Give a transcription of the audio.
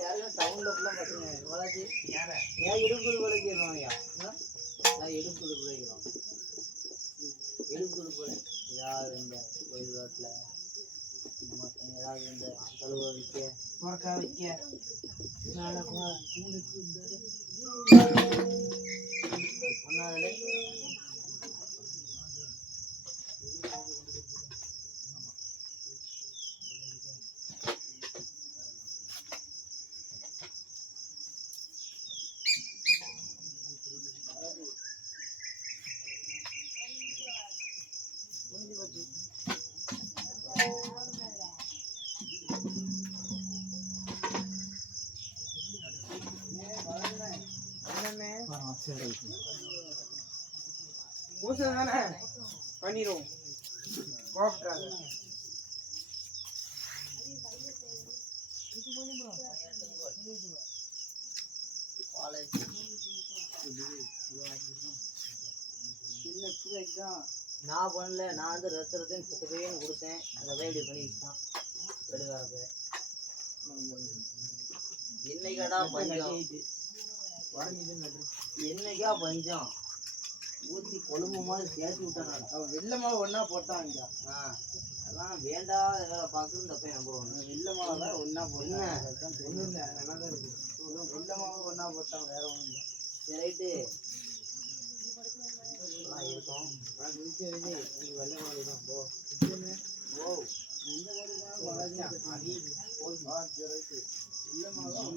யாரும் டவுன்ல வளர்ச்சி ஏன் இடுப்பு விளைக்கிறோம்யா இடுப்பு விளைக்கிறோம் இடுப்பு ஏதாவது இந்த கோயில் ரோட்டில் ஏதாவது இந்த கழுவ வைக்க மறக்கா வைக்க ஒன்னாவதுல பண்ணிடுவோம் நான் பண்ணல. நான் வந்து ரத்தத்தையும் சுத்தத்தையும் கொடுத்தேன். அதை இப்படி பண்ணிக்கிட்டான் வெடுகாரப்ப. என்னைக்காடா பஞ்சம் என்னைக்கா பஞ்சம் ஊற்றி கொழும்பு மாதிரி சேர்த்து விட்டான். அவன் வெள்ளை மாவு ஒன்றா போட்டான். அதான் வேண்டாத வேலை பார்க்குறது இந்த பையன் நம்ப ஒன்று வெள்ளை மாவு தான் ஒன்றா போட்டேன். ஒன்றும் இல்லை, நல்லா தான் இருக்குது. வெள்ளை மாவு ஒன்றா போட்டான், வேற ஒன்றும் இல்லை. சரி ரைட்டு இருக்கும். வெள்ளை மாவு தான் போ ஓ இந்த மாதிரி ரைட்டு வெள்ளை மாவு தான்